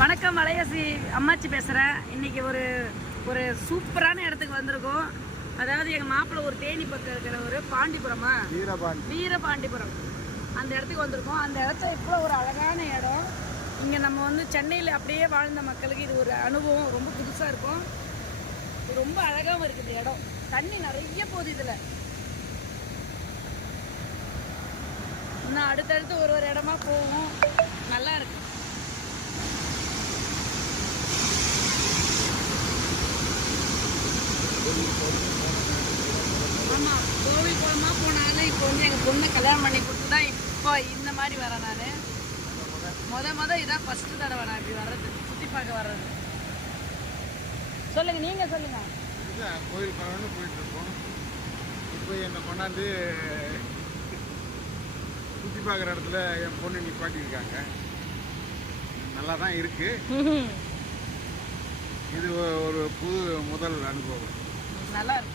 வணக்கம், மலையாசி அம்மாச்சி பேசுகிறேன். இன்றைக்கி ஒரு சூப்பரான இடத்துக்கு வந்திருக்கோம். அதாவது எங்கள் மாப்பிள்ளை ஒரு தேனி பக்கம் இருக்கிற ஒரு பாண்டிபுரமா வீரபாண்டிபுரம் அந்த இடத்துக்கு வந்திருக்கோம். அந்த இடத்த இவ்வளோ ஒரு அழகான இடம். இங்கே நம்ம வந்து சென்னையில் அப்படியே வாழ்ந்த மக்களுக்கு இது ஒரு அனுபவம், ரொம்ப புதுசாக இருக்கும். ரொம்ப அழகாகவும் இருக்குது இடம். தண்ணி நிறைய போகுது இதில். இன்னும் அடுத்தடுத்து ஒரு இடமா போகும். நல்லா இருக்கு. ஆமாம், கோவில் குளமாக போனாலும் இப்போ வந்து எங்கள் பொண்ணை கல்யாணம் பண்ணி கொடுத்து தான் இப்போ இந்த மாதிரி வரேன். நான் இதான் ஃபஸ்ட்டு தடவை நான் இப்படி வர்றது, சுற்றி பார்க்க வர்றது. சொல்லுங்கள், நீங்கள் சொல்லுங்கள். கோயில் குளம்னு போயிட்டுருக்கோம். இப்போ என்னை கொண்டாந்து சுற்றி பார்க்குற இடத்துல என் பொண்ணு நிப்பாட்டியிருக்காங்க. நல்லா தான் இருக்குது. இது ஒரு புது முதல் அனுபவம். நல்லா இருக்கு.